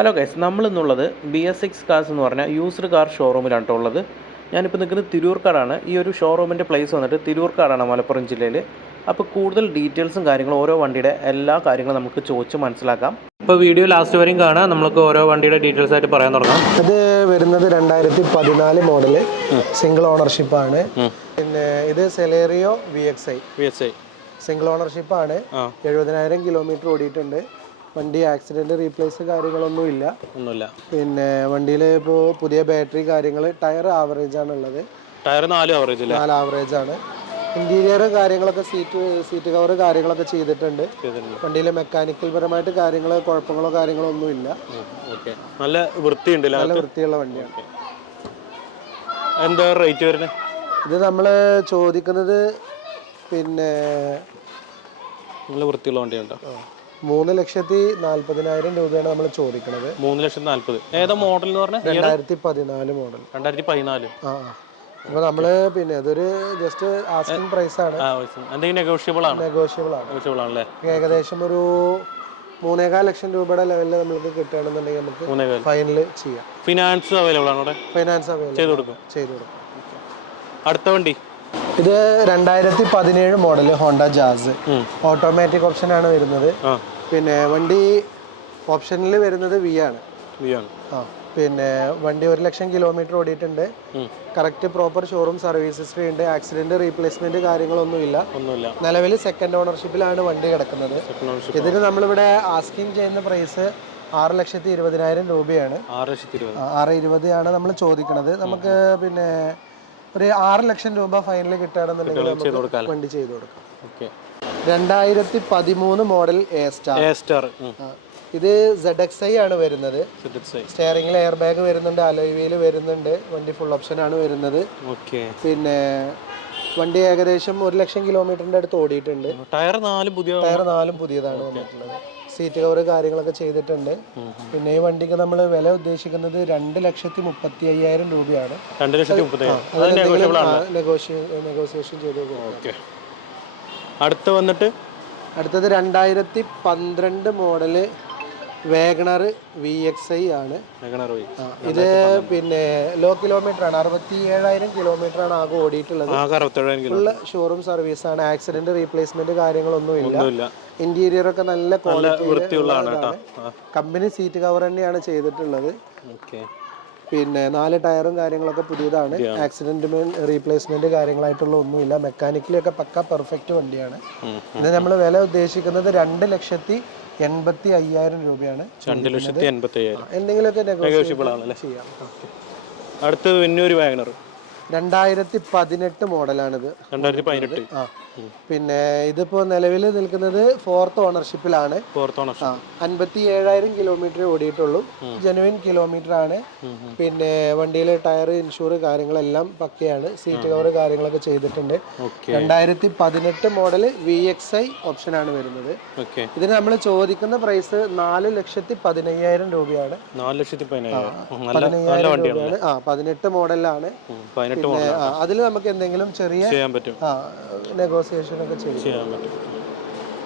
Hello guys നമ്മളിന്നുള്ളത് B S six cars എന്ന് പറഞ്ഞാൽ യൂസ്ഡ് കാർ ഷോറൂമിലാണ് ഉള്ളത്. ഞാനിപ്പോൾ നിൽക്കുന്നത് തിരൂർക്കാടാണ്. ഈ ഒരു ഷോറൂമിന്റെ പ്ലേസ് വന്നിട്ട് തിരൂർക്കാടാണ് മലപ്പുറം ജില്ലയിൽ അപ്പോൾ കൂടുതൽ ഡീറ്റെയിൽസും കാര്യങ്ങളും ഓരോ വണ്ടിയുടെ എല്ലാ കാര്യങ്ങളും നമുക്ക് ചോദിച്ച് മനസ്സിലാക്കാം. ഇപ്പോൾ വീഡിയോ ലാസ്റ്റ് വരെയും കാണാം. നമുക്ക് ഓരോ വണ്ടിയുടെ ഡീറ്റെയിൽസ് ആയിട്ട് പറയാൻ തുടങ്ങാം. ഇത് വരുന്നത് രണ്ടായിരത്തി പതിനാല് മോഡൽ സിംഗിൾ ഓണർഷിപ്പ് ആണ്. പിന്നെ ഇത് Celerio V X I V X I single ownership ആണ്. എഴുപതിനായിരം കിലോമീറ്റർ ഓടിയിട്ടുണ്ട്. വണ്ടി ആക്സിഡന്റ് റീപ്ലേസ് കാര്യങ്ങളൊന്നും ഇല്ല ഒന്നുമില്ല. പിന്നെ വണ്ടിയിൽ ഇപ്പോൾ പുതിയ ബാറ്ററി കാര്യങ്ങൾ ടയർ ആവറേജ് ആണ് ഉള്ളത് ടയർ നാല് ആവറേജ് നാല് ആവറേജ് ആണ്. ഇന്റീരിയർ കാര്യങ്ങളൊക്കെ സീറ്റ് സീറ്റ് കവർ കാര്യങ്ങളൊക്കെ ചെയ്തിട്ടുണ്ട്. വണ്ടിയിൽ മെക്കാനിക്കൽ പരമായിട്ട് കാര്യങ്ങൾ കുഴപ്പങ്ങളോ കാര്യങ്ങളോ ഒന്നും ഇല്ല നല്ല വൃത്തിയുണ്ട് നല്ല വൃത്തിയുള്ള വണ്ടിയാണ്. എന്താ റേറ്റ് വരുന്നത് ഇത് നമ്മൾ ചോദിക്കുന്നത് പിന്നെ നല്ല വൃത്തിയുള്ള വണ്ടിയുണ്ടോ മൂന്ന് ലക്ഷത്തി നാല്പതിനായിരം രൂപയാണ് നമ്മൾ ചോദിക്കുന്നത് മൂന്ന് ലക്ഷത്തി നാല്പത്. ഏതാ മോഡൽ എന്ന് പറഞ്ഞാൽ രണ്ടായിരത്തി പതിനാല് മോഡൽ രണ്ടായിരത്തി പതിനാല്. ആ. അപ്പൊ നമ്മൾ പിന്നെ അതൊരു ജസ്റ്റ് ആസ്കിംഗ് പ്രൈസ് ആണ്. ആ എന്തെങ്കിലും നെഗോഷ്യബിൾ ആണ്? നെഗോഷ്യബിൾ ആണ്. നെഗോഷ്യബിൾ ആണല്ലേ? ഏകദേശം ഒരു മൂന്നേകാൽ ലക്ഷം രൂപയുടെ ലെവലിൽ നമുക്ക് കിട്ടുകയാണെന്നുണ്ടെങ്കിൽ നമുക്ക് ഫൈനൽ ഫൈനൽ ചെയ്യാം. ഫിനാൻസ് അവൈലബിൾ ആണ് ഫിനാൻസ് അവൈലബിൾ ചെയ്ത് കൊടുക്കും. ചെയ്തു കൊടുക്കും. അടുത്ത വണ്ടി? ഇത് രണ്ടായിരത്തി പതിനേഴ് model Honda Jazz automatic option ആണ് വരുന്നത്. പിന്നെ വണ്ടി ഓപ്ഷനിൽ വരുന്നത് വി ആണ്. വി ആണ്. ആ പിന്നെ വണ്ടി ഒരു ലക്ഷം കിലോമീറ്റർ ഓടിയിട്ടുണ്ട്. Correct proper showroom service history ഉണ്ട്. ആക്സിഡന്റ് റീപ്ലേസ്മെന്റ് കാര്യങ്ങളൊന്നുമില്ല. ഒന്നുമില്ല. നിലവിൽ സെക്കൻഡ് ഓണർഷിപ്പിലാണ് വണ്ടി കിടക്കുന്നത്. ഇതിന് നമ്മളിവിടെ ആസ്കിങ് ചെയ്യുന്ന പ്രൈസ് ആറ് ലക്ഷത്തി ഇരുപതിനായിരം രൂപയാണ്. ആറ് ഇരുപത്. ആണ് നമ്മൾ ചോദിക്കുന്നത് നമുക്ക് പിന്നെ ഒരു ആറ് ലക്ഷം രൂപ ഫൈനൽ കിട്ടുകയാണെന്നുണ്ടെങ്കിൽ വണ്ടി ചെയ്തു കൊടുക്കാം. ഓക്കെ രണ്ടായിരത്തി പതിമൂന്ന് model A star. A star. ഇത് സെഡ് എക്സ് ഐ ആണ് വരുന്നത്. സ്റ്റിയറിംഗിൽ എയർ ബാഗ് വരുന്നുണ്ട് അലോയ് വീൽ വരുന്നുണ്ട് വണ്ടി ഫുൾ ഓപ്ഷൻ ആണ് വരുന്നത്. ഓക്കെ. പിന്നെ വണ്ടി ഏകദേശം ഒരു ലക്ഷം കിലോമീറ്ററിന്റെ അടുത്ത് ഓടിയിട്ടുണ്ട്. ടയർ നാലും പുതിയ ടയർ നാലും പുതിയതാണ് വന്നിട്ടുള്ളത്. സീറ്റ് കവർ കാര്യങ്ങളൊക്കെ ചെയ്തിട്ടുണ്ട്. പിന്നെ ഈ വണ്ടിക്ക് നമ്മൾ വില ഉദ്ദേശിക്കുന്നത് രണ്ട് ലക്ഷത്തി മുപ്പത്തി അയ്യായിരം രൂപയാണ് നെഗോഷിയേഷൻ ചെയ്ത് കൊടുക്കും. അടുത്ത് വന്നിട്ട്? അടുത്തത് രണ്ടായിരത്തി പന്ത്രണ്ട് model WagonR V X I ആണ് ഇത് പിന്നെ ലോ കിലോമീറ്റർ ആണ്. അറുപത്തി ഏഴായിരം കിലോമീറ്റർ ആണ് ആകെ ഓടിയിട്ടുള്ളത്. ഫുള്ള് ഷോറൂം സർവീസ് ആണ്. ആക്സിഡന്റ് റീപ്ലേസ്മെന്റ് കാര്യങ്ങളൊന്നും ഇല്ല ഇന്റീരിയർ ഒക്കെ നല്ല ക്വാളിറ്റി കമ്പനി സീറ്റ് കവർ തന്നെയാണ് ചെയ്തിട്ടുള്ളത്. ഓക്കെ പിന്നെ നാല് ടയറും കാര്യങ്ങളൊക്കെ പുതിയതാണ്. ആക്സിഡന്റ് റീപ്ലേസ്മെന്റ് കാര്യങ്ങളായിട്ടുള്ള ഒന്നുമില്ല. മെക്കാനിക്കലി ഒക്കെ പക്ക പെർഫെക്റ്റ് വണ്ടിയാണ്. ഇത് നമ്മൾ വില ഉദ്ദേശിക്കുന്നത് രണ്ട് ലക്ഷത്തി എൺപത്തി അയ്യായിരം രൂപയാണ്. രണ്ട് ലക്ഷത്തി എൺപത്തി അയ്യായിരം. എന്തെങ്കിലുമൊക്കെ ചെയ്യാം. അടുത്തത് വെന്നൂര് വാഗണർ രണ്ടായിരത്തി പതിനെട്ട് മോഡലാണിത്. രണ്ടായിരത്തി പതിനെട്ട്. ആ. പിന്നെ ഇതിപ്പോ നിലവിൽ നിൽക്കുന്നത് ഫോർത്ത് ഓണർഷിപ്പിലാണ് ഫോർത്ത് ഓണർഷിപ്പ് അൻപത്തി ഏഴായിരം കിലോമീറ്റർ ഓടിയിട്ടുള്ളൂ. ജെനുവിൻ കിലോമീറ്റർ ആണ്. പിന്നെ വണ്ടിയിലെ ടയർ ഇൻഷൂർ കാര്യങ്ങളെല്ലാം പക്കയാണ്. സീറ്റ് കവർ കാര്യങ്ങളൊക്കെ ചെയ്തിട്ടുണ്ട്. രണ്ടായിരത്തി പതിനെട്ട് model V X I option ആണ് വരുന്നത്. ഇതിന് നമ്മൾ ചോദിക്കുന്ന പ്രൈസ് നാല് ലക്ഷത്തി പതിനയ്യായിരം രൂപയാണ്. നാല് ലക്ഷത്തി പതിനയ്യായിരം. രൂപയാണ്. ആ പതിനെട്ട് മോഡലാണ് അതിൽ നമുക്ക് എന്തെങ്കിലും ചെറിയ ചെയ്യാൻ ഒക്കെ ചെയ്യും. ചെയ്യാൻ പറ്റും.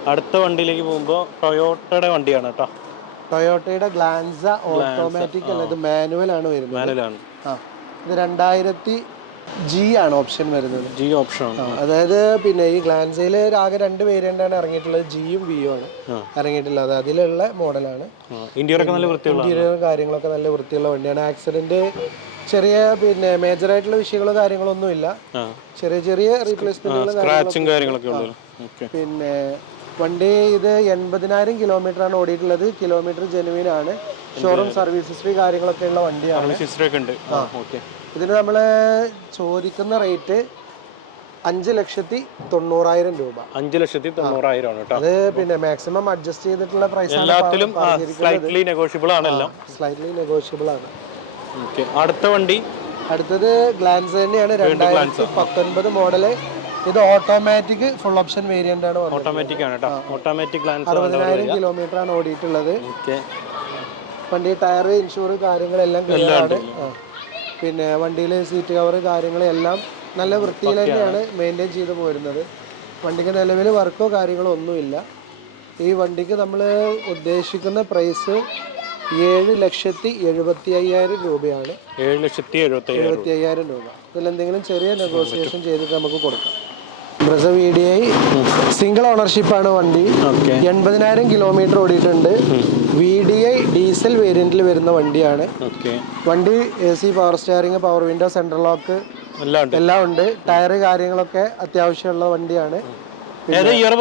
അടുത്ത വണ്ടിയിലേക്ക് പോകുമ്പോൾ ടൊയോട്ടയുടെ വണ്ടിയാണ് കേട്ടോ. ടൊയോട്ടയുടെ ഗ്ലാൻസ ഓട്ടോമാറ്റിക് അല്ല ഇത് മാനുവൽ ആണ് വരുന്നത്. മാനുവലാണ് ആ. ഇത് രണ്ടായിരത്തി ജി ആണ് ഓപ്ഷൻ വരുന്നത്. ജി ഓപ്ഷൻ ആ, അതായത് പിന്നെ ഈ ഗ്ലാൻസയിൽ ആകെ രണ്ട് വേരിയന്റാണ് ഇറങ്ങിയിട്ടുള്ളത്. ജിയും വിയും ആണ്. ഇറങ്ങിയിട്ടുള്ളത്. അതിലുള്ള മോഡലാണ് ഇന്ത്യയിലൊക്കെ നല്ല വൃത്തിയുള്ള ഇന്റീരിയർ കാര്യങ്ങളൊക്കെ നല്ല വൃത്തിയുള്ള വണ്ടിയാണ്. ആക്സിഡന്റ് ചെറിയ പിന്നെ മേജർ ആയിട്ടുള്ള വിഷയങ്ങളോ കാര്യങ്ങളോ ഇല്ല. ചെറിയ ചെറിയ റീപ്ലേസ്മെന്റുകൾ സ്ക്രാച്ചും കാര്യങ്ങളൊക്കെ പിന്നെ വണ്ടി ഇത് എൺപതിനായിരം കിലോമീറ്റർ ആണ് ഓടിയിട്ടുള്ളത്. കിലോമീറ്റർ ജെനുവിൻ ആണ്. ഷോറൂം സർവീസ് ഹിസ്റ്ററി കാര്യങ്ങളൊക്കെ ഉള്ള വണ്ടിയാണ്. ഇതിന് നമ്മൾ ചോദിക്കുന്ന റേറ്റ് അഞ്ച് ലക്ഷത്തി തൊണ്ണൂറായിരം രൂപ. അഞ്ച് ലക്ഷത്തി തൊണ്ണൂറായിരം അത് പിന്നെ മാക്സിമം അഡ്ജസ്റ്റ് ചെയ്തിട്ടുള്ള പ്രൈസ് സ്ലൈറ്റ്ലി നെഗോഷ്യബിൾ ആണ്. ഓക്കെ. അടുത്ത വണ്ടി? അടുത്തത് ഗ്ലാൻസ് തന്നെയാണ്. രണ്ടായിരത്തി പത്തൊൻപത് മോഡൽ. ഇത് ഓട്ടോമാറ്റിക് ഫുൾ ഓപ്ഷൻ വേരിയന്റ് ആണ് ഓട്ടോമാറ്റിക് ആണ് കേട്ടോ ഓട്ടോമാറ്റിക് ഗ്ലാൻസ് അറുപതിനായിരം കിലോമീറ്റർ ആണ് ഓടിയിട്ടുള്ളത്. വണ്ടി ടയർ ഇൻഷൂർ കാര്യങ്ങളെല്ലാം ക്ലിയർ ആണ്. പിന്നെ വണ്ടിയിൽ സീറ്റ് കവർ കാര്യങ്ങളെല്ലാം നല്ല വൃത്തിയിൽ തന്നെയാണ് മെയിന്റെയിൻ ചെയ്ത് പോരുന്നത്. വണ്ടിക്ക് നിലവിൽ വർക്കോ കാര്യങ്ങളോ ഒന്നുമില്ല. ഈ വണ്ടിക്ക് നമ്മൾ ഉദ്ദേശിക്കുന്ന പ്രൈസ് ഏഴ് ലക്ഷത്തി എഴുപത്തി അയ്യായിരം രൂപയാണ്. ഏഴ് ലക്ഷത്തി എഴുപത്തി അയ്യായിരം രൂപ. ഇതിൽ എന്തെങ്കിലും ചെറിയ നെഗോസിയേഷൻ ചെയ്തിട്ട് നമുക്ക് കൊടുക്കാം. Brezza V D I single ഓണർഷിപ്പാണ് വണ്ടി. എൺപതിനായിരം കിലോമീറ്റർ ഓടിയിട്ടുണ്ട്. വി ഡി ഐ ഡീസൽ വേരിയന്റിൽ വരുന്ന വണ്ടിയാണ്. വണ്ടി A C power steering power window central lock എല്ലാം ഉണ്ട്. ടയർ കാര്യങ്ങളൊക്കെ അത്യാവശ്യമുള്ള വണ്ടിയാണ്.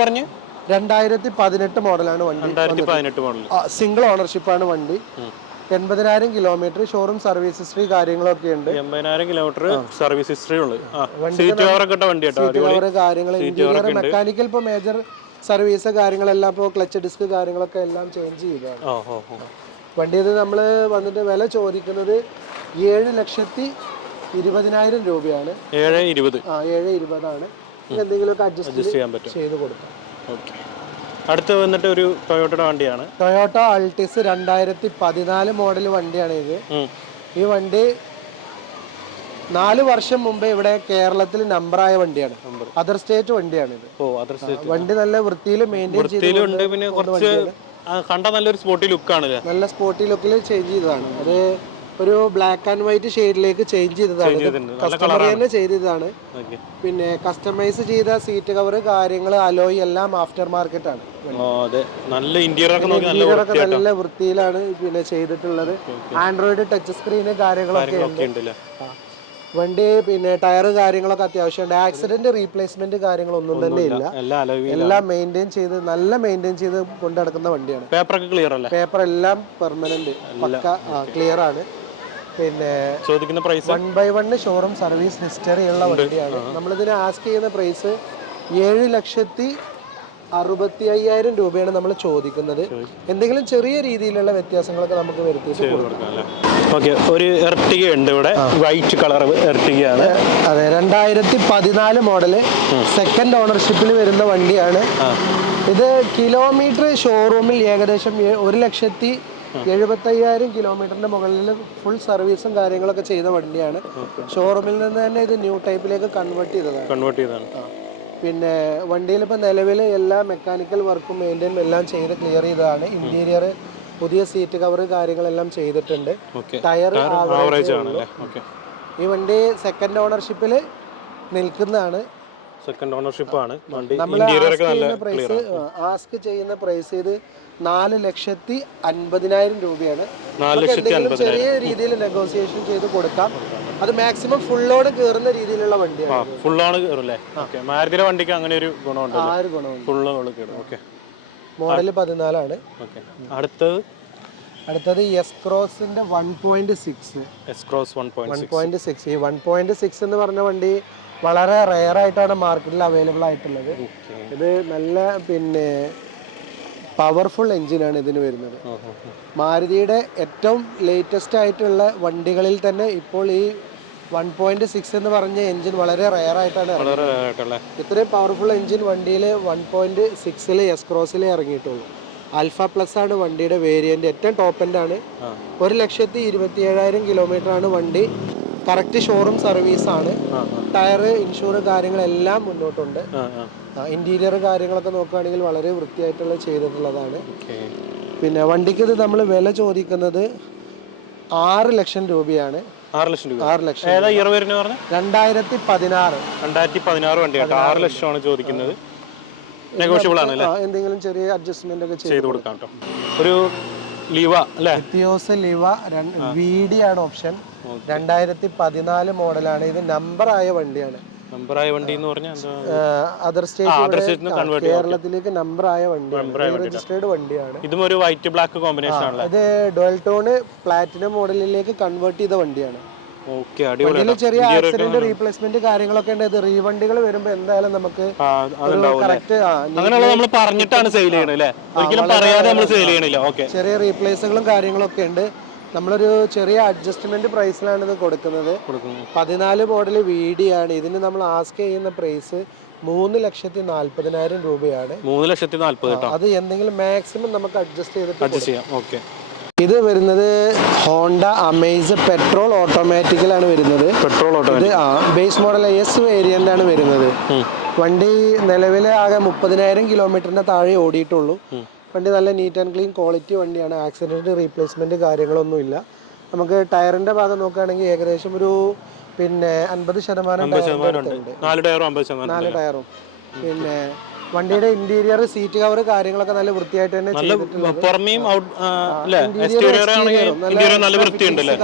പറഞ്ഞ്? രണ്ടായിരത്തി പതിനെട്ട് മോഡലാണ് വണ്ടി സിംഗിൾ ഓണർഷിപ്പ് ആണ് വണ്ടി. എൺപതിനായിരം കിലോമീറ്റർ ഷോറൂം സർവീസ് ഹിസ്റ്ററി കാര്യങ്ങളൊക്കെ ഉണ്ട്. എൺപതിനായിരം കിലോമീറ്റർ സർവീസ് ഹിസ്റ്ററി ഉണ്ട് കാര്യങ്ങൾ ഇന്റീരിയർ മെക്കാനിക്കൽ ഇപ്പോൾ മേജർ സർവീസ് കാര്യങ്ങളെല്ലാം ഇപ്പോൾ ക്ലച്ച് ഡിസ്ക് കാര്യങ്ങളൊക്കെ എല്ലാം ചേഞ്ച് ചെയ്താണ് വണ്ടി ഇത് നമ്മൾ വന്നിട്ട് വില ചോദിക്കുന്നത് ഏഴ് ലക്ഷത്തി ഇരുപതിനായിരം രൂപയാണ്. ഏഴ് ഇരുപത്. ആ ഏഴ് ഇരുപതാണ്. എന്തെങ്കിലുമൊക്കെ അഡ്ജസ്റ്റ് അഡ്ജസ്റ്റ് ചെയ്യാൻ പറ്റും. ചെയ്ത് കൊടുക്കാം. ഓക്കെ. അടുത്ത് വന്നിട്ട് ഒരു ടൊയോട്ടയുടെ വണ്ടിയാണ്. ടൊയോട്ട അൾട്ടിസ് രണ്ടായിരത്തി പതിനാല് മോഡൽ വണ്ടിയാണ് ഇത്. ഈ വണ്ടി നാല് വർഷം മുമ്പേ ഇവിടെ കേരളത്തിൽ നമ്പറായ വണ്ടിയാണ്. അതർ സ്റ്റേറ്റ് വണ്ടിയാണ് ഇത്. ഓ അതർ സ്റ്റേറ്റ് വണ്ടി നല്ല വൃത്തിയിൽ മെയിന്റെയിൻ ചെയ്തിട്ടുണ്ട് പിന്നെ കുറച്ച് കണ്ട നല്ലൊരു സ്പോട്ടി ലുക്ക് ആണല്ലേ? നല്ല സ്പോർട്ടി ലുക്കിൽ ചേഞ്ച് ചെയ്തതാണ്. അത് ഒരു ബ്ലാക്ക് ആൻഡ് വൈറ്റ് ഷെയ്ഡിലേക്ക് ചേഞ്ച് ചെയ്തതാണ്. കസ്റ്റമർ തന്നെ ചെയ്തതാണ്. പിന്നെ കസ്റ്റമൈസ് ചെയ്ത സീറ്റ് കവർ കാര്യങ്ങൾ അലോയ് എല്ലാം ആഫ്റ്റർ മാർക്കറ്റ് ആണ് നല്ല ഇന്റീരിയർ ഒക്കെ നല്ല വൃത്തിയിലാണ് പിന്നെ ചെയ്തിട്ടുള്ളത്. ആൻഡ്രോയിഡ് ടച്ച് സ്ക്രീന് കാര്യങ്ങളൊക്കെ ഉണ്ട്. വണ്ടി പിന്നെ ടയർ കാര്യങ്ങളൊക്കെ അത്യാവശ്യമുണ്ട് ആക്സിഡന്റ് റീപ്ലേസ്മെന്റ് കാര്യങ്ങളൊന്നും തന്നെ ഇല്ല. എല്ലാ മെയിന്റെയിൻ ചെയ്ത് നല്ല മെയിന്റെയിൻ ചെയ്ത് കൊണ്ടു നടക്കുന്ന വണ്ടിയാണ്. ക്ലിയർ അല്ലേ? പേപ്പർ എല്ലാം പെർമനന്റ് പക്ക ക്ലിയർ ആണ്. പിന്നെ ചോദിക്കുന്ന price one by one showroom service history ഉള്ള വണ്ടിയാണ്. നമ്മളിതിന് ആസ്ക് ചെയ്യുന്ന പ്രൈസ് ഏഴ് ലക്ഷത്തി അറുപത്തി അയ്യായിരം രൂപയാണ് നമ്മൾ ചോദിക്കുന്നത്. എന്തെങ്കിലും ചെറിയ രീതിയിലുള്ള വ്യത്യാസങ്ങളൊക്കെ നമുക്ക് വരുത്തി ഓക്കെ ഒരു എർട്ടിക ഉണ്ട് ഇവിടെ വൈറ്റ് കളർ എർട്ടികയാണ് അതെ രണ്ടായിരത്തി പതിനാല് മോഡൽ സെക്കൻഡ് ഓണർഷിപ്പിൽ വരുന്ന വണ്ടിയാണ്. ഇത് കിലോമീറ്റർ ഷോറൂമിൽ ഏകദേശം ഒരു ലക്ഷത്തി എഴുപത്തയ്യായിരം കിലോമീറ്ററിന്റെ മുകളിൽ ഫുൾ സർവീസും കാര്യങ്ങളൊക്കെ ചെയ്ത വണ്ടിയാണ്. ഷോറൂമിൽ നിന്ന് തന്നെ ഇത് ന്യൂ ടൈപ്പിലേക്ക് കൺവേർട്ട് ചെയ്തതാണ്. കൺവേർട്ട് ചെയ്തതാണ്. പിന്നെ വണ്ടിയിൽ ഇപ്പോൾ നിലവിൽ എല്ലാ മെക്കാനിക്കൽ വർക്കും മെയിന്റെയിൻ എല്ലാം ചെയ്ത് ക്ലിയർ ചെയ്തതാണ്. ഇന്റീരിയർ പുതിയ സീറ്റ് കവർ കാര്യങ്ങളെല്ലാം ചെയ്തിട്ടുണ്ട്. ടയർ ആവറേജ് ഈ വണ്ടി സെക്കൻഡ് ഓണർഷിപ്പിൽ നിൽക്കുന്നതാണ്. സെക്കൻഡ് ഓണർഷിപ്പ് ആണ്. വണ്ടി ഇന്റീരിയർ ഒക്കെ നല്ല ക്ലിയർ ആസ്ക് ചെയ്യുന്ന പ്രൈസ് ഇത് നാല് ലക്ഷത്തി അൻപതിനായിരം രൂപയാണ്. എന്തെങ്കിലും ചെറിയ രീതിയിൽ നെഗോസിയേഷൻ ചെയ്ത് കൊടുക്കാം. അത് മാക്സിമം ഫുള്ളോട് കയറുന്ന രീതിയിലുള്ള വണ്ടിയാണ്. ഫുള്ളാണ് കയറല്ലേ ഓക്കെ മാരുതിയുടെ വണ്ടിക്ക് അങ്ങനെ ഒരു ഗുണമുണ്ട് ആ ഒരു ഗുണമുണ്ട്. ഫുള്ള് കയറും ഓക്കെ മോഡൽ പതിനാലാണ്. അടുത്തത്? അടുത്തത് S ക്രോസിന്റെ one point six S cross one point six ഈ വൺ പോയിന്റ് സിക്സ് എന്ന് പറഞ്ഞ വണ്ടി വളരെ റെയർ ആയിട്ടാണ് മാർക്കറ്റിൽ അവൈലബിൾ ആയിട്ടുള്ളത്. ഇത് നല്ല പിന്നെ പവർഫുൾ എഞ്ചിനാണ് ഇതിന് വരുന്നത്. മാരുതിയുടെ ഏറ്റവും ലേറ്റസ്റ്റ് ആയിട്ടുള്ള വണ്ടികളിൽ തന്നെ ഇപ്പോൾ ഈ വൺ പോയിന്റ് സിക്സ് എന്ന് പറഞ്ഞ എഞ്ചിൻ വളരെ റയർ ആയിട്ടാണ് ഇത്രയും പവർഫുൾ എഞ്ചിൻ വണ്ടിയിൽ വൺ പോയിന്റ് സിക്സിൽ എസ് ക്രോസിലേ ഇറങ്ങിയിട്ടുള്ളൂ. ആൽഫ പ്ലസ് ആണ് വണ്ടിയുടെ വേരിയന്റ് ഏറ്റവും ടോപ്പ് എൻഡ് ആണ്. ഒരു ലക്ഷത്തി ഇരുപത്തി ഏഴായിരം കിലോമീറ്റർ ആണ് വണ്ടി. കറക്റ്റ് ഷോറൂം സർവീസ് ആണ്. ടയർ ഇൻഷുർ കാര്യങ്ങളെല്ലാം മുന്നോട്ടുണ്ട്. ഇന്റീരിയർ കാര്യങ്ങളൊക്കെ നോക്കുകയാണെങ്കിൽ വളരെ വൃത്തിയായിട്ടുള്ള ചെയ്തിട്ടുള്ളതാണ്. പിന്നെ വണ്ടിക്കത് നമ്മൾ വില ചോദിക്കുന്നത് ആറ് ലക്ഷം രൂപയാണ്. ആറ് ലക്ഷം രൂപ. ആറ് ലക്ഷം ഏതാ ഇയർ വരുന്നത് പറഞ്ഞ? രണ്ടായിരത്തി പതിനാറ് രണ്ടായിരത്തി പതിനാറ് വണ്ടി. കേട്ടോ ആറ് ലക്ഷമാണ് ചോദിക്കുന്നത് നെഗോഷ്യബിൾ ആണ് അല്ലേ? എന്തെങ്കിലും ചെറിയ അഡ്ജസ്റ്റ്മെന്റ് ഒക്കെ ചെയ്ത് കൊടുക്കാം കേട്ടോ. ഒരു ലിവ അല്ലേ? എത്തിയോസ് ലിവ വി ഡി ആണ് ഓപ്ഷൻ രണ്ടായിരത്തി പതിനാല് മോഡലാണ് ഇത് നമ്പർ ആയ വണ്ടിയാണ്. നമ്പറായ വണ്ടി എന്ന് പറഞ്ഞാൽ അതർ സ്റ്റേറ്റ് കേരളത്തിലേക്ക് നമ്പർ ആയ വണ്ടിയാണ്. രജിസ്റ്റേർഡ് വണ്ടിയാണ്. ഇതും ഒരു വൈറ്റ് ബ്ലാക്ക് കോമ്പിനേഷൻ ആണല്ലേ? ഇത് ഡുവൽ ടോണ് പ്ലാറ്റിനം മോഡലിലേക്ക് കൺവേർട്ട് ചെയ്ത വണ്ടിയാണ്. ചെറിയ ആക്സിഡന്റ് റീപ്ലേസ്മെന്റ് കാര്യങ്ങളൊക്കെ ഉണ്ട്. റീവണ്ടികൾ വരുമ്പോൾ എന്തായാലും നമുക്ക് നമ്മൾ പറഞ്ഞിട്ടാണ് സെയിൽ ചെയ്യണത് അല്ലേ? ഒരിക്കലും പറയാതെ നമ്മൾ സെയിൽ ചെയ്യണില്ല. ചെറിയ റീപ്ലേസുകളും കാര്യങ്ങളൊക്കെ ഉണ്ട്. നമ്മളൊരു ചെറിയ അഡ്ജസ്റ്റ്മെന്റ് പ്രൈസിലാണ് ഇത് കൊടുക്കുന്നത്. കൊടുക്കുന്നു പതിനാല് മോഡൽ വി ഡി ആണ്. ഇതിന് നമ്മൾ ആസ്ക് ചെയ്യുന്ന പ്രൈസ് മൂന്ന് ലക്ഷത്തി നാല്പതിനായിരം രൂപയാണ്. മൂന്ന് ലക്ഷത്തി നാല്പത് അത് എന്തെങ്കിലും മാക്സിമം നമുക്ക് അഡ്ജസ്റ്റ് ചെയ്തിട്ട് അഡ്ജസ്റ്റ് ചെയ്യാം. ഓക്കെ ഇത് വരുന്നത് ഹോണ്ട അമേസ് പെട്രോൾ ഓട്ടോമാറ്റിക്കലാണ് വരുന്നത്. പെട്രോൾ ആ ബേസ് മോഡൽ എസ് വേരിയന്റ് ആണ് വരുന്നത്. വണ്ടി നിലവിലെ ആകെ മുപ്പതിനായിരം കിലോമീറ്ററിന്റെ താഴെ ഓടിയിട്ടുള്ളൂ. വണ്ടി നല്ല നീറ്റ് ആൻഡ് ക്ലീൻ ക്വാളിറ്റി വണ്ടിയാണ്. ആക്സിഡന്റ് റീപ്ലേസ്മെന്റ് കാര്യങ്ങളൊന്നുമില്ല. നമുക്ക് ടയറിന്റെ ഭാഗം നോക്കുകയാണെങ്കിൽ ഏകദേശം ഒരു പിന്നെ അൻപത് ശതമാനം നാല് ടയറും പിന്നെ വണ്ടിയുടെ ഇന്റീരിയർ സീറ്റ് കവർ കാര്യങ്ങളൊക്കെ നല്ല വൃത്തിയായിട്ട് തന്നെ ചെയ്തിട്ടുണ്ട്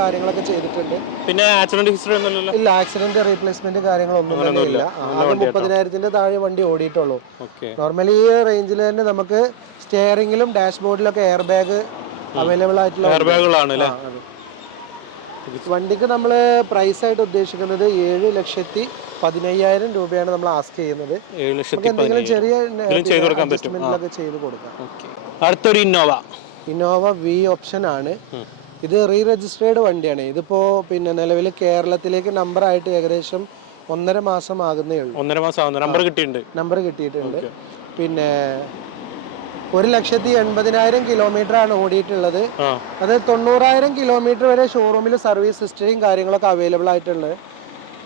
കാര്യങ്ങളൊക്കെ ചെയ്തിട്ടുണ്ട്. പിന്നെ ആക്സിഡന്റ് ഹിസ്റ്ററി ഒന്നുമില്ലല്ലോ ഇല്ല ആക്സിഡന്റ് റീപ്ലേസ്മെന്റ് കാര്യങ്ങളൊന്നും തന്നെ ഇല്ല. ആകെ മുപ്പതിനായിരത്തിന്റെ താഴെ വണ്ടി ഓടിയിട്ടുള്ളൂ. നോർമലി ഈ റേഞ്ചിൽ തന്നെ നമുക്ക് സ്റ്റിയറിംഗിലും ഡാഷ്ബോർഡിലൊക്കെ എയർ ബാഗ് അവൈലബിൾ ആയിട്ടുള്ള എയർ ബാഗുകളാണ് അല്ലേ വണ്ടിക്ക് നമ്മൾ പ്രൈസ് ആയിട്ട് ഉദ്ദേശിക്കുന്നത് ഏഴ് ലക്ഷത്തി പതിനയ്യായിരം രൂപയാണ് നമ്മൾ ആസ്ക് ചെയ്യുന്നത്. എന്തെങ്കിലും ചെറിയ. അഡ്ജസ്റ്റ്മെന്റിലൊക്കെ ചെയ്ത് കൊടുക്കാം. അടുത്തൊരു ഇന്നോവ. ഇന്നോവ വി ഓപ്ഷൻ ആണ്. ഇത് റീ രജിസ്റ്റേർഡ് വണ്ടിയാണ്. ഇതിപ്പോ പിന്നെ നിലവിൽ കേരളത്തിലേക്ക് നമ്പർ ആയിട്ട് ഏകദേശം ഒന്നര മാസം ആകുന്നേ ഉള്ളൂ. ഒന്നര മാസം നമ്പർ കിട്ടിയിട്ടുണ്ട്. നമ്പർ കിട്ടിയിട്ടുണ്ട്. പിന്നെ ഒരു ലക്ഷത്തി എൺപതിനായിരം കിലോമീറ്റർ ആണ് ഓടിയിട്ടുള്ളത്. അത് തൊണ്ണൂറായിരം കിലോമീറ്റർ വരെ ഷോറൂമിൽ സർവീസ് ഹിസ്റ്ററിയും കാര്യങ്ങളൊക്കെ അവൈലബിൾ ആയിട്ടുള്ളത്.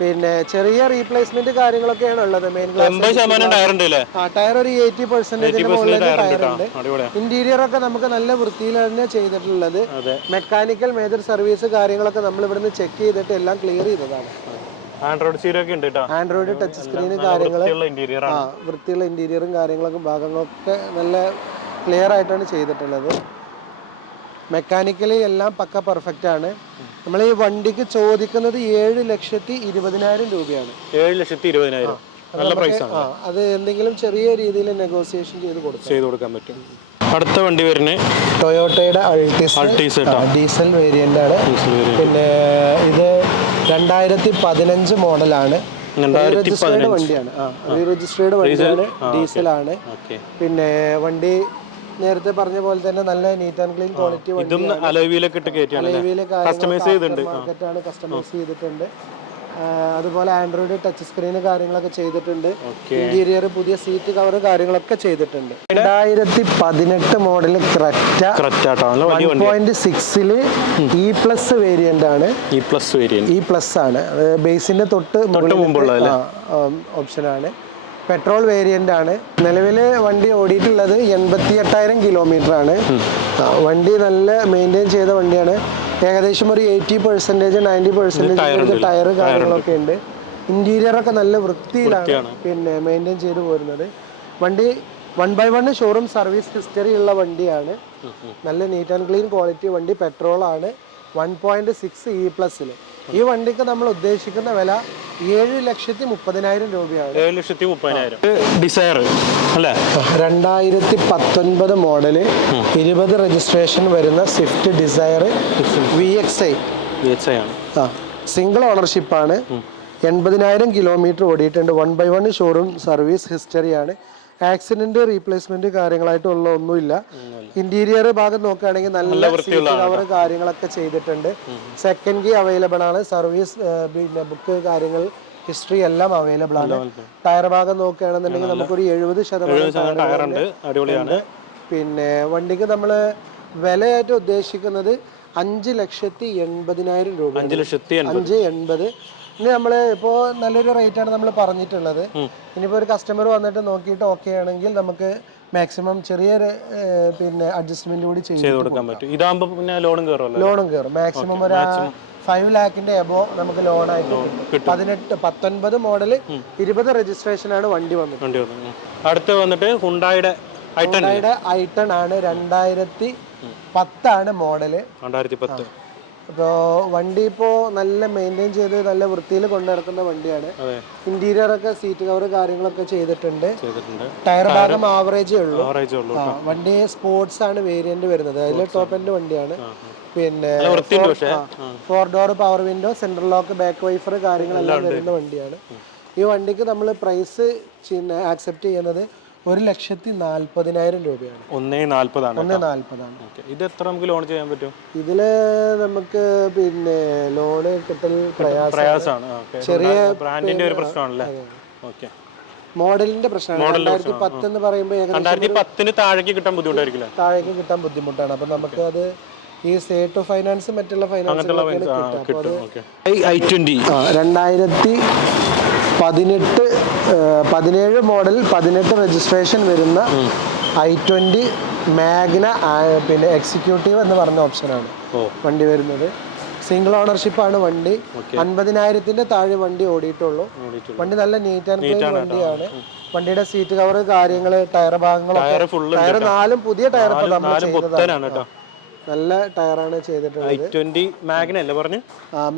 പിന്നെ ചെറിയ റീപ്ലേസ്മെന്റ് കാര്യങ്ങളൊക്കെയാണ് ഉള്ളത്. മെയിൻ ആ ടയർ ഒരു എയ്റ്റി പെർസെന്റേജ് മുകളിൽ ടയർ ഉണ്ട്. ഇന്റീരിയർ ഒക്കെ നമുക്ക് നല്ല വൃത്തിയിൽ തന്നെ ചെയ്തിട്ടുള്ളത് മെക്കാനിക്കൽ മേജർ സർവീസ് കാര്യങ്ങളൊക്കെ നമ്മൾ ഇവിടുന്ന് ചെക്ക് ചെയ്തിട്ട് എല്ലാം ക്ലിയർ ചെയ്തതാണ്. ആൻഡ്രോയിഡ് ഉണ്ട് കേട്ടോ. ആൻഡ്രോയിഡ് ടച്ച് സ്ക്രീൻ കാര്യങ്ങൾ വൃത്തിയുള്ള ഇന്റീരിയറും കാര്യങ്ങളൊക്കെ ഭാഗങ്ങളൊക്കെ നല്ല ക്ലിയർ ആയിട്ടാണ് ചെയ്തിട്ടുള്ളത്. മെക്കാനിക്കലി എല്ലാം പക്ക പെർഫെക്റ്റ് ആണ്. നമ്മൾ ഈ വണ്ടിക്ക് ചോദിക്കുന്നത് ഏഴ് ലക്ഷത്തി ഇരുപതിനായിരം രൂപയാണ്. ഏഴ് ലക്ഷത്തി ഇരുപതിനായിരം. നല്ല പ്രൈസ് ആണ്. ആ അത് എന്തെങ്കിലും ചെറിയ രീതിയിൽ നെഗോസിയേഷൻ ചെയ്ത് കൊടുക്കും. ചെയ്ത് കൊടുക്കാൻ പറ്റും. അടുത്ത വണ്ടി വരുന്നത് ടൊയോട്ടയുടെ അൾട്ടിസ് ഡീസൽ വേരിയന്റ് ആണ്. പിന്നെ ഇത് രണ്ടായിരത്തി പതിനഞ്ച് മോഡലാണ് രജിസ്ട്രേഡ് വണ്ടിയാണ്. ആ ആണ് വണ്ടിയാണ് ഡീസലാണ്. പിന്നെ വണ്ടി നേരത്തെ പറഞ്ഞ പോലെ തന്നെ നല്ല നീറ്റ് ആൻഡ് ക്ലീൻ ക്വാളിറ്റി ഇതും അലവിയിലൊക്കെ ഇട്ട് കയറ്റിയാണ് അല്ലേ? കസ്റ്റമൈസ് ചെയ്തിട്ടുണ്ട് മാർക്കറ്റാണ് കസ്റ്റമൈസ് ചെയ്തിട്ടുണ്ട്. അതുപോലെ ആൻഡ്രോയിഡ് ടച്ച് സ്ക്രീന് കാര്യങ്ങളൊക്കെ ചെയ്തിട്ടുണ്ട്. ഇന്റീരിയർ പുതിയ സീറ്റ് കവർ കാര്യങ്ങളൊക്കെ ചെയ്തിട്ടുണ്ട്. രണ്ടായിരത്തി പതിനെട്ട് മോഡൽ ക്രെറ്റ. പോയിന്റ് സിക്സിൽ ഇ പ്ലസ് വേരിയന്റ് ആണ്. ഇ പ്ലസ് ആണ്. അത് ബേസിന്റെ തൊട്ട് മുമ്പുള്ളത് ഓപ്ഷൻ ആണ്. പെട്രോൾ വേരിയന്റ് ആണ് നിലവിൽ വണ്ടി ഓടിയിട്ടുള്ളത് എൺപത്തി എട്ടായിരം കിലോമീറ്റർ ആണ് വണ്ടി നല്ല മെയിന്റെയിൻ ചെയ്ത വണ്ടിയാണ്. ഏകദേശം ഒരു eighty percentage ninety percentage tyre കാര്യങ്ങളൊക്കെ ഉണ്ട്. ഇന്റീരിയർ ഒക്കെ നല്ല വൃത്തിയിലാണ് പിന്നെ മെയിന്റെയിൻ ചെയ്ത് പോരുന്നത്. വണ്ടി one by one showroom service history ഉള്ള വണ്ടിയാണ്. നല്ല നീറ്റ് ആൻഡ് ക്ലീൻ ക്വാളിറ്റി വണ്ടി പെട്രോളാണ് വൺ പോയിന്റ് സിക്സ് ഇ പ്ലസിൽ ഈ വണ്ടിക്ക് നമ്മൾ ഉദ്ദേശിക്കുന്ന വില ഏഴ് ലക്ഷത്തി മുപ്പതിനായിരം രൂപയാണ്. ഏഴ് ലക്ഷത്തി മുപ്പതിനായിരം. ഡിസയർ അല്ലേ? രണ്ടായിരത്തി പത്തൊൻപത് മോഡൽ ഇരുപത് രജിസ്ട്രേഷൻ വരുന്ന Swift Dzire V X I V X I ആണ്. ആ. സിംഗിൾ ഓണർഷിപ്പാണ് എൺപതിനായിരം കിലോമീറ്റർ ഓടിയിട്ടുണ്ട്. One by one showroom service ഹിസ്റ്ററിയാണ് accident replacement കാര്യങ്ങളായിട്ടുള്ള ഒന്നുമില്ല. ഇന്റീരിയർ ഭാഗം നോക്കുകയാണെങ്കിൽ നല്ല കവർ കാര്യങ്ങളൊക്കെ ചെയ്തിട്ടുണ്ട്. സെക്കൻഡ് കീ അവൈലബിൾ ആണ്. സർവീസ് പിന്നെ ബുക്ക് കാര്യങ്ങൾ ഹിസ്റ്ററി എല്ലാം അവൈലബിൾ ആണ്. ടയർ ഭാഗം നോക്കുകയാണെന്നുണ്ടെങ്കിൽ നമുക്കൊരു എഴുപത് ശതമാനം അടിപൊളിയാണ്. പിന്നെ വണ്ടിക്ക് നമ്മൾ വിലയായിട്ട് ഉദ്ദേശിക്കുന്നത് അഞ്ച് ലക്ഷത്തി എൺപതിനായിരം രൂപ അഞ്ച് ലക്ഷത്തി അഞ്ച് എൺപത്. ഇനി നമ്മൾ ഇപ്പോൾ നല്ലൊരു റേറ്റ് ആണ് നമ്മൾ പറഞ്ഞിട്ടുള്ളത്. ഇനിയിപ്പോൾ ഒരു കസ്റ്റമർ വന്നിട്ട് നോക്കിയിട്ട് ഓക്കെ ആണെങ്കിൽ നമുക്ക് മാക്സിമം ചെറിയൊരു പിന്നെ അഡ്ജസ്റ്റ്മെന്റ് കൂടി ചെയ്ത് കൊടുക്കാൻ പറ്റും. ഇതാകുമ്പോൾ പിന്നെ ലോണും കയറും ലോണും കയറും മാക്സിമം ഒരു ഫൈവ് ലാഖിന്റെ എബോ നമുക്ക് ലോൺ ആയിട്ട് പതിനെട്ട് പത്തൊൻപത് മോഡൽ ഇരുപത് രജിസ്ട്രേഷനാണ് വണ്ടി വന്നത്. അടുത്ത് വന്നിട്ട് ഹുണ്ടായുടെ ഹുണ്ടായുടെ ഹുണ്ടായുടെ ഐട്ടൺ ആണ് രണ്ടായിരത്തി പത്താണ് മോഡൽ രണ്ടായിരത്തി പത്ത്. അപ്പോൾ വണ്ടി ഇപ്പോൾ നല്ല മെയിന്റെയിൻ ചെയ്ത് നല്ല വൃത്തിയിൽ കൊണ്ടു നടക്കുന്ന വണ്ടിയാണ്. ഇന്റീരിയർ ഒക്കെ സീറ്റ് കവർ കാര്യങ്ങളൊക്കെ ചെയ്തിട്ടുണ്ട്. ടയർ ഭാഗം ആവറേജേ ഉള്ളൂ. വണ്ടി സ്പോർട്സ് ആണ് വേരിയന്റ് വരുന്നത്. അതിൽ ടോപ്പ് എൻഡ് വണ്ടിയാണ്. പിന്നെ four door power window central lock back wiper കാര്യങ്ങളെല്ലാം വരുന്ന വണ്ടിയാണ്. ഈ വണ്ടിക്ക് നമ്മൾ പ്രൈസ് ആക്സെപ്റ്റ് ചെയ്യുന്നത് ഒരു ലക്ഷത്തി നാല്പതിനായിരം രൂപയാണ്. ഒന്നേ നാല്പതാണ് ഒന്നേ നാല്പതാണ് ഇത് എത്ര നമുക്ക് ലോൺ ചെയ്യാൻ പറ്റും? ഇതിൽ നമുക്ക് പിന്നെ ലോണ് കിട്ടൽ പ്രയാസമാണ്. ചെറിയ ബ്രാൻഡിന്റെ ഒരു പ്രശ്നമാണല്ലേ? ഓക്കെ. മോഡലിന്റെ പ്രശ്നമാണ്. രണ്ടായിരത്തി പത്ത് എന്ന് പറയുമ്പോൾ താഴേക്ക് കിട്ടാൻ ബുദ്ധിമുട്ടായിരിക്കില്ല? താഴേക്ക് കിട്ടാൻ ബുദ്ധിമുട്ടാണ്. അപ്പൊ നമുക്ക് അത് ഈ സേട്ട് ഫൈനാൻസ് മറ്റുള്ള ഫൈനാൻസ് രണ്ടായിരത്തി പതിനെട്ട് പതിനേഴ് മോഡൽ പതിനെട്ട് രജിസ്ട്രേഷൻ വരുന്ന ഐ ട്വന്റി മാഗ്ന പിന്നെ എക്സിക്യൂട്ടീവ് എന്ന് പറഞ്ഞ ഓപ്ഷനാണ് വണ്ടി വരുന്നത്. സിംഗിൾ ഓണർഷിപ്പ് ആണ് വണ്ടി. അൻപതിനായിരത്തിന്റെ താഴെ വണ്ടി ഓടിയിട്ടുള്ളൂ. വണ്ടി നല്ല നീറ്റ് ആൻഡ് ക്ലീൻ വണ്ടിയാണ്. വണ്ടിയുടെ സീറ്റ് കവർ കാര്യങ്ങൾ ടയർ ഭാഗങ്ങളൊക്കെ ടയർ നാലും പുതിയ ടയർ ആണ് നല്ല ടയറാണ് ചെയ്തിട്ടുള്ളത്. ഐ ട്വന്റി മാഗ്ന അല്ലേ പറഞ്ഞു?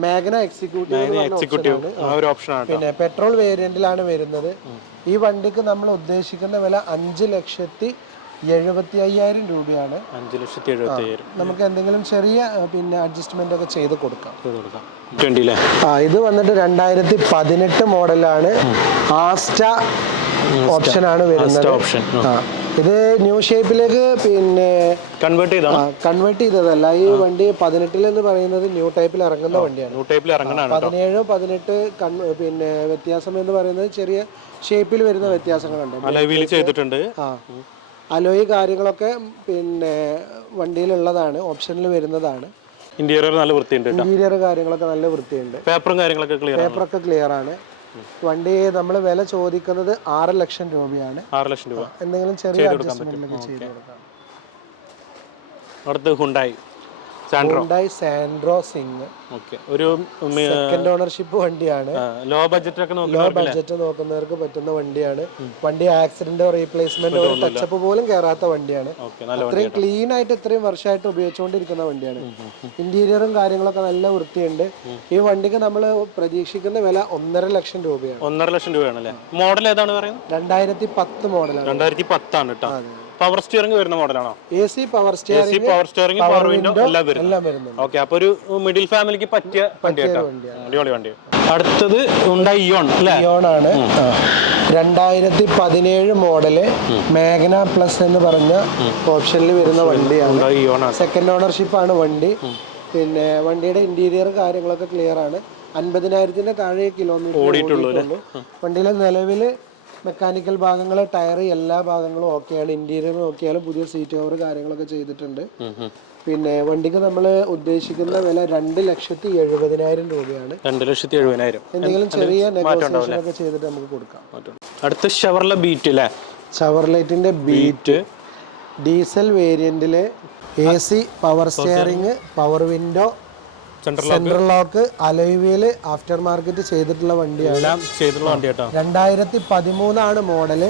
മാഗ്ന എക്സിക്യൂട്ടീവ് എക്സിക്യൂട്ടീവ് ആ ഒരു ഓപ്ഷനാണ് പിന്നെ പെട്രോൾ വേരിയന്റിലാണ് വരുന്നത്. ഈ വണ്ടിക്ക് നമ്മൾ ഉദ്ദേശിക്കുന്ന വില അഞ്ച് ലക്ഷത്തി എഴുപത്തി അയ്യായിരം രൂപയാണ്. അഞ്ച് ലക്ഷത്തി എഴുപത്തി അയ്യായിരം നമുക്ക് എന്തെങ്കിലും ചെറിയ പിന്നെ അഡ്ജസ്റ്റ്മെന്റ് ഒക്കെ ചെയ്ത് കൊടുക്കാം. ആ ഇത് വന്നിട്ട് രണ്ടായിരത്തി പതിനെട്ട് മോഡലാണ് ആസ്റ്റ ഓപ്ഷനാണ് വരുന്നത്. ഓപ്ഷൻ ആ. ഇത് ന്യൂ ഷേപ്പിലേക്ക് പിന്നെ കൺവേർട്ട് ചെയ്താണ് കൺവേർട്ട് ചെയ്തതല്ല. ഈ വണ്ടി പതിനെട്ടിൽ എന്ന് പറയുന്നത് ന്യൂ ടൈപ്പിൽ ഇറങ്ങുന്ന വണ്ടിയാണ്. ന്യൂ ടൈപ്പിൽ പതിനേഴ് പതിനെട്ട് പിന്നെ വ്യത്യാസം എന്ന് പറയുന്നത് ചെറിയ ഷേപ്പിൽ വരുന്ന വ്യത്യാസങ്ങളുണ്ട്. ചെയ്തിട്ടുണ്ട്. ആ. അലോയി കാര്യങ്ങളൊക്കെ പിന്നെ വണ്ടിയിലുള്ളതാണ് ഓപ്ഷനിൽ വരുന്നതാണ്. ഇന്റീരിയർ നല്ല വൃത്തിയുണ്ട് ഇന്റീരിയർ കാര്യങ്ങളൊക്കെ നല്ല വൃത്തിയുണ്ട്. പേപ്പറും കാര്യങ്ങളൊക്കെ ക്ലിയർ പേപ്പറൊക്കെ ക്ലിയർ ആണ്. വണ്ടി നമ്മൾ വില ചോദിക്കുന്നത് ആറ് ലക്ഷം രൂപയാണ്. ആറ് ലക്ഷം രൂപ. എന്തെങ്കിലും ചെറിയ അഡ്ജസ്റ്റ്മെന്റിലൊക്കെ ചെയ്ത് കൊടുക്കാം. അടുത്ത് ഹുണ്ടായി. സാൻഡ്രോ. Santro Xing. ഒരു സെക്കൻഡ് ഓണർഷിപ്പ് വണ്ടിയാണ്. ലോ ബഡ്ജറ്റ് ഒക്കെ ലോ ബഡ്ജറ്റ് നോക്കുന്നവർക്ക് പറ്റുന്ന വണ്ടിയാണ്. വണ്ടി ആക്സിഡന്റോ റീപ്ലേസ്മെന്റോ ഒരു ടച്ചപ്പ് പോലും കയറാത്ത വണ്ടിയാണ്. അത്രയും ക്ലീൻ ആയിട്ട് ഇത്രയും വർഷമായിട്ട് ഉപയോഗിച്ചുകൊണ്ടിരിക്കുന്ന വണ്ടിയാണ്. ഇന്റീരിയറും കാര്യങ്ങളൊക്കെ നല്ല വൃത്തിയുണ്ട്. ഈ വണ്ടിക്ക് നമ്മൾ പ്രതീക്ഷിക്കുന്ന വില ഒന്നര ലക്ഷം രൂപയാണ്. ഒന്നര ലക്ഷം രൂപയാണ് അല്ലേ മോഡൽ ഏതാണ് പറയുന്നത്? രണ്ടായിരത്തി പത്ത് മോഡലാണ്. രണ്ടായിരത്തി പത്താണ് കേട്ടോ പവർ സ്റ്റിയറിംഗ് വരുന്ന മോഡലാണോ? A C power steering power steering power window എല്ലാം വരും ഓക്കെ അപ്പൊ ഒരു മിഡിൽ ഫാമിലിക്ക് പറ്റിയ വണ്ടി അടിപൊളി വണ്ടി. അടുത്തത് ഉണ്ടായി ഇയോൺ ഇയോൺ ആണ് രണ്ടായിരത്തി പതിനേഴ് മോഡൽ മേഘന പ്ലസ് എന്ന് പറഞ്ഞ ഓപ്ഷനിൽ വരുന്ന വണ്ടിയാണ്. സെക്കൻഡ് ഓണർഷിപ്പ് ആണ് വണ്ടി. പിന്നെ വണ്ടിയുടെ ഇന്റീരിയർ കാര്യങ്ങളൊക്കെ ക്ലിയർ ആണ്. അൻപതിനായിരത്തിന്റെ താഴെ കിലോമീറ്റർ ഓടിയിട്ടുള്ളൂ ഓടിയിട്ടുള്ളൂ. വണ്ടിയിലെ നിലവിൽ മെക്കാനിക്കൽ ഭാഗങ്ങൾ ടയർ എല്ലാ ഭാഗങ്ങളും ഓക്കെയാണ്. ഇന്റീരിയർ നോക്കിയാലും പുതിയ സീറ്റ് കവർ കാര്യങ്ങളൊക്കെ ചെയ്തിട്ടുണ്ട്. പിന്നെ വണ്ടിക്ക് നമ്മൾ ഉദ്ദേശിക്കുന്ന വില രണ്ട് ലക്ഷത്തി എഴുപതിനായിരം രൂപയാണ്. രണ്ട് ലക്ഷത്തി എഴുപതിനായിരം. എന്തെങ്കിലും ചെറിയ നെഗോസിയേഷൻ ഒക്കെ ചെയ്തിട്ട് നമുക്ക് കൊടുക്കാം. അടുത്ത ഷവർല ബീറ്റ് അല്ലേ ഷവർലൈറ്റിന്റെ Beat Beat diesel വേരിയന്റിലെ A C power steering power window central lock alloy wheel after market ചെയ്തിട്ടുള്ള വണ്ടിയാണ്. രണ്ടായിരത്തി പതിമൂന്നാണ് മോഡൽ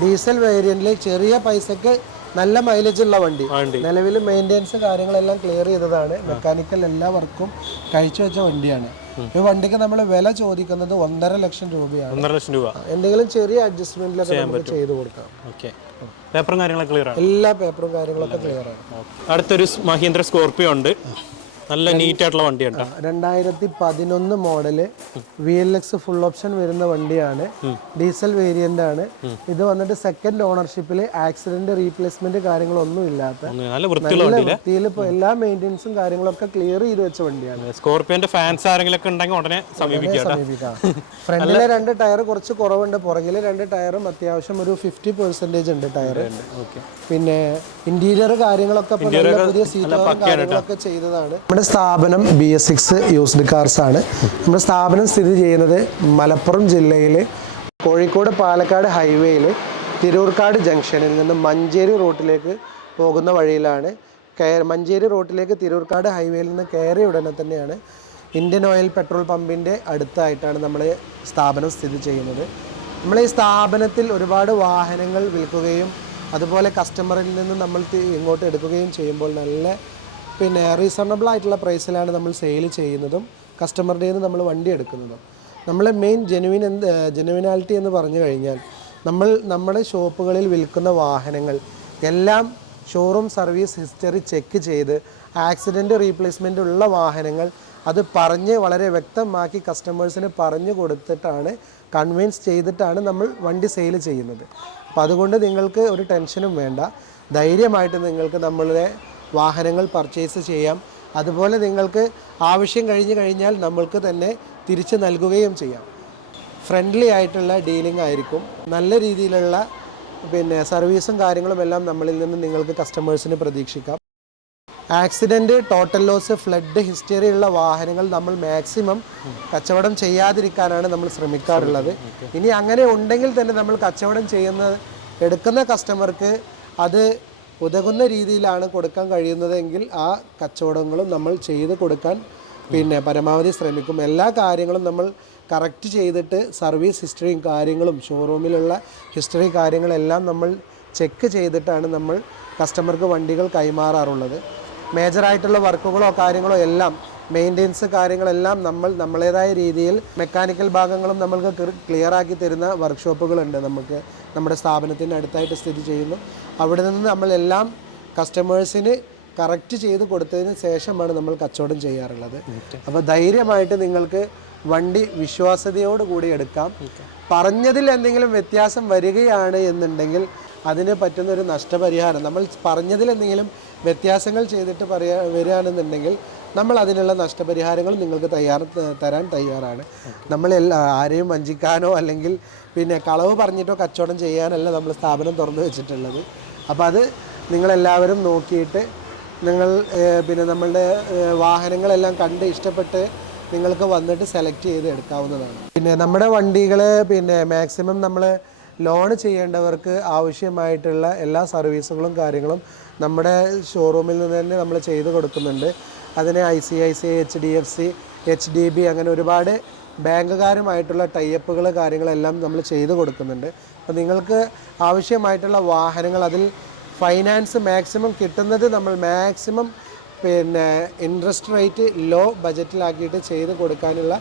ഡീസൽ വേരിയന്റിൽ ചെറിയ പൈസക്ക് നല്ല മൈലേജ് ഉള്ള വണ്ടി. വണ്ടി. നിലവിൽ മെയിന്റെനൻസ് കാര്യങ്ങളെല്ലാം ക്ലിയർ ചെയ്തതാണ്. മെക്കാനിക്കൽ എല്ലാ വർക്കും കഴിച്ചു വെച്ച വണ്ടിയാണ്. ഈ വണ്ടിക്ക് നമ്മൾ വില ചോദിക്കുന്നത് ഒന്നര ലക്ഷം രൂപയാണ്. ഒന്നര ലക്ഷം രൂപ. എന്തെങ്കിലും ചെറിയ അഡ്ജസ്റ്റ്മെന്റിലൊക്കെ നമുക്ക് ചെയ്തു കൊടുക്കാം. ഓക്കെ പേപ്പറും കാര്യങ്ങളൊക്കെ ക്ലിയർ ആണ്? എല്ലാ പേപ്പറും കാര്യങ്ങളൊക്കെ ക്ലിയർ ആണ്. അടുത്തൊരു മഹീന്ദ്ര സ്കോർപിയോ ഉണ്ട്. നല്ല നീറ്റ് ആയിട്ടുള്ള വണ്ടിയാണ് രണ്ടായിരത്തി പതിനൊന്ന് model V L X full option വരുന്ന വണ്ടിയാണ്. ഡീസൽ വേരിയന്റ് ആണ്. ഇത് വന്നിട്ട് സെക്കൻഡ് ഓണർഷിപ്പിൽ ആക്സിഡന്റ് റീപ്ലേസ്മെന്റ് കാര്യങ്ങളൊന്നും ഇല്ലാത്ത നല്ല വൃത്തിയിൽ ഇപ്പോൾ എല്ലാ മെയിന്റെനൻസും കാര്യങ്ങളൊക്കെ ക്ലിയർ ചെയ്ത് വെച്ച വണ്ടിയാണ്. സ്കോർപിയോന്റെ ഫാൻസ് ആരെങ്കിലും ഒക്കെ ഉണ്ടെങ്കിൽ ഉടനെ സമീപിക്കാം ഫ്രണ്ടിലെ രണ്ട് ടയർ കുറച്ച് കുറവുണ്ട്. പുറകിലെ രണ്ട് ടയറും അത്യാവശ്യം ഒരു ഫിഫ്റ്റി പെർസെന്റേജ് ഉണ്ട് ടയർ പിന്നെ ഇന്റീരിയർ കാര്യങ്ങളൊക്കെ പുതിയ സീറ്റ് കാര്യങ്ങളൊക്കെ ചെയ്തതാണ്. നമ്മുടെ സ്ഥാപനം B S six used cars ആണ്. നമ്മുടെ സ്ഥാപനം സ്ഥിതി ചെയ്യുന്നത് മലപ്പുറം ജില്ലയിലെ കോഴിക്കോട് പാലക്കാട് ഹൈവേയിൽ തിരൂർക്കാട് ജംഗ്ഷനിൽ നിന്ന് മഞ്ചേരി റൂട്ടിലേക്ക് പോകുന്ന വഴിയിലാണ് കയർ മഞ്ചേരി റൂട്ടിലേക്ക് തിരൂർക്കാട് ഹൈവേയിൽ നിന്ന് കയറിയ ഉടനെ തന്നെയാണ് ഇന്ത്യൻ ഓയിൽ പെട്രോൾ പമ്പിന്റെ അടുത്തായിട്ടാണ് നമ്മൾ സ്ഥാപനം സ്ഥിതി ചെയ്യുന്നത്. നമ്മൾ ഈ സ്ഥാപനത്തിൽ ഒരുപാട് വാഹനങ്ങൾ വിൽക്കുകയും അതുപോലെ കസ്റ്റമറിൽ നിന്ന് നമ്മൾ ഇങ്ങോട്ട് എടുക്കുകയും ചെയ്യുമ്പോൾ നല്ല പിന്നെ റീസണബിൾ ആയിട്ടുള്ള പ്രൈസിലാണ് നമ്മൾ സെയിൽ ചെയ്യുന്നതും കസ്റ്റമറുടെ നിന്ന് നമ്മൾ വണ്ടി എടുക്കുന്നതും. നമ്മളെ മെയിൻ ജെനുവിൻ എന്ത് ജെനുവിനാലിറ്റി എന്ന് പറഞ്ഞു കഴിഞ്ഞാൽ നമ്മൾ നമ്മുടെ ഷോപ്പുകളിൽ വിൽക്കുന്ന വാഹനങ്ങൾ എല്ലാം ഷോറൂം സർവീസ് ഹിസ്റ്ററി ചെക്ക് ചെയ്ത് ആക്സിഡന്റ് റീപ്ലേസ്മെന്റ് ഉള്ള വാഹനങ്ങൾ അത് പറഞ്ഞ് വളരെ വ്യക്തമാക്കി കസ്റ്റമേഴ്സിന് പറഞ്ഞു കൊടുത്തിട്ടാണ് കൺവിൻസ് ചെയ്തിട്ടാണ് നമ്മൾ വണ്ടി സെയിൽ ചെയ്യുന്നത്. അപ്പോൾ അതുകൊണ്ട് നിങ്ങൾക്ക് ഒരു ടെൻഷനും വേണ്ട. ധൈര്യമായിട്ട് നിങ്ങൾക്ക് നമ്മളുടെ വാഹനങ്ങൾ പർച്ചേസ് ചെയ്യാം. അതുപോലെ നിങ്ങൾക്ക് ആവശ്യം കഴിഞ്ഞു കഴിഞ്ഞാൽ നമ്മൾക്ക് തന്നെ തിരിച്ച് നൽകുകയും ചെയ്യാം. ഫ്രണ്ട്ലി ആയിട്ടുള്ള ഡീലിംഗ് ആയിരിക്കും. നല്ല രീതിയിലുള്ള പിന്നെ സർവീസും കാര്യങ്ങളും എല്ലാം നമ്മളിൽ നിന്ന് നിങ്ങൾക്ക് കസ്റ്റമേഴ്സിന് പ്രതീക്ഷിക്കാം. Accident total loss flood history ഉള്ള വാഹനങ്ങൾ നമ്മൾ മാക്സിമം കച്ചവടം ചെയ്യാതിരിക്കാനാണ് നമ്മൾ ശ്രമിക്കാറുള്ളത്. ഇനി അങ്ങനെ ഉണ്ടെങ്കിൽ തന്നെ നമ്മൾ കച്ചവടം ചെയ്യുന്ന എടുക്കുന്ന കസ്റ്റമർക്ക് അത് ഉതകുന്ന രീതിയിലാണ് കൊടുക്കാൻ കഴിയുന്നതെങ്കിൽ ആ കച്ചവടങ്ങളും നമ്മൾ ചെയ്ത് കൊടുക്കാൻ പിന്നെ പരമാവധി ശ്രമിക്കും. എല്ലാ കാര്യങ്ങളും നമ്മൾ കറക്റ്റ് ചെയ്തിട്ട് സർവീസ് ഹിസ്റ്ററിയും കാര്യങ്ങളും ഷോറൂമിലുള്ള ഹിസ്റ്ററി കാര്യങ്ങളെല്ലാം നമ്മൾ ചെക്ക് ചെയ്തിട്ടാണ് നമ്മൾ കസ്റ്റമർക്ക് വണ്ടികൾ കൈമാറാറുള്ളത്. മേജറായിട്ടുള്ള വർക്കുകളോ കാര്യങ്ങളോ എല്ലാം മെയിന്റെനൻസ് കാര്യങ്ങളെല്ലാം നമ്മൾ നമ്മളേതായ രീതിയിൽ മെക്കാനിക്കൽ ഭാഗങ്ങളും നമ്മൾക്ക് ക്ലിയർ ആക്കി തരുന്ന വർക്ക്ഷോപ്പുകളുണ്ട് നമുക്ക് നമ്മുടെ സ്ഥാപനത്തിന്റെ അടുത്തായിട്ട് സ്ഥിതി ചെയ്യുന്നു. അവിടെ നിന്ന് നമ്മളെല്ലാം കസ്റ്റമേഴ്സിന് കറക്റ്റ് ചെയ്ത് കൊടുത്തതിന് ശേഷമാണ് നമ്മൾ കച്ചവടം ചെയ്യാറുള്ളത്. അപ്പോൾ ധൈര്യമായിട്ട് നിങ്ങൾക്ക് വണ്ടി വിശ്വാസ്യതയോട് കൂടി എടുക്കാം. പറഞ്ഞതിൽ എന്തെങ്കിലും വ്യത്യാസം വരികയാണ് എന്നുണ്ടെങ്കിൽ അതിന് പറ്റുന്ന ഒരു നഷ്ടപരിഹാരം. നമ്മൾ പറഞ്ഞതിൽ എന്തെങ്കിലും വ്യത്യാസങ്ങൾ ചെയ്തിട്ട് പറയാ വരികയാണെന്നുണ്ടെങ്കിൽ നമ്മൾ അതിനുള്ള നഷ്ടപരിഹാരങ്ങൾ നിങ്ങൾക്ക് തയ്യാർ തരാൻ തയ്യാറാണ്. നമ്മൾ എല്ലാ ആരെയും വഞ്ചിക്കാനോ അല്ലെങ്കിൽ പിന്നെ കളവ് പറഞ്ഞിട്ടോ കച്ചവടം ചെയ്യാനല്ല നമ്മൾ സ്ഥാപനം തുറന്നു വെച്ചിട്ടുള്ളത്. അപ്പോൾ അത് നിങ്ങളെല്ലാവരും നോക്കിയിട്ട് നിങ്ങൾ പിന്നെ നമ്മളുടെ വാഹനങ്ങളെല്ലാം കണ്ട് ഇഷ്ടപ്പെട്ട് നിങ്ങൾക്ക് വന്നിട്ട് സെലക്ട് ചെയ്ത് എടുക്കാവുന്നതാണ്. പിന്നെ നമ്മുടെ വണ്ടികൾ പിന്നെ മാക്സിമം നമ്മൾ ലോൺ ചെയ്യേണ്ടവർക്ക് ആവശ്യമായിട്ടുള്ള എല്ലാ സർവീസുകളും കാര്യങ്ങളും നമ്മുടെ ഷോറൂമിൽ നിന്ന് തന്നെ നമ്മൾ ചെയ്ത് കൊടുക്കുന്നുണ്ട്. അതിന് I C I C H D F C H D B അങ്ങനെ ഒരുപാട് ബാങ്കുകാരുമായിട്ടുള്ള ടൈപ്പുകൾ കാര്യങ്ങളെല്ലാം നമ്മൾ ചെയ്ത് കൊടുക്കുന്നുണ്ട്. അപ്പോൾ നിങ്ങൾക്ക് ആവശ്യമായിട്ടുള്ള വാഹനങ്ങൾ അതിൽ ഫൈനാൻസ് മാക്സിമം കിട്ടുന്നത് നമ്മൾ മാക്സിമം പിന്നെ ഇൻട്രസ്റ്റ് റേറ്റ് ലോ ബജറ്റിലാക്കിയിട്ട് ചെയ്ത് കൊടുക്കാനുള്ള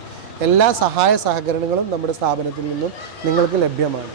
എല്ലാ സഹായ സഹകരണങ്ങളും നമ്മുടെ സ്ഥാപനത്തിൽ നിന്നും നിങ്ങൾക്ക് ലഭ്യമാണ്.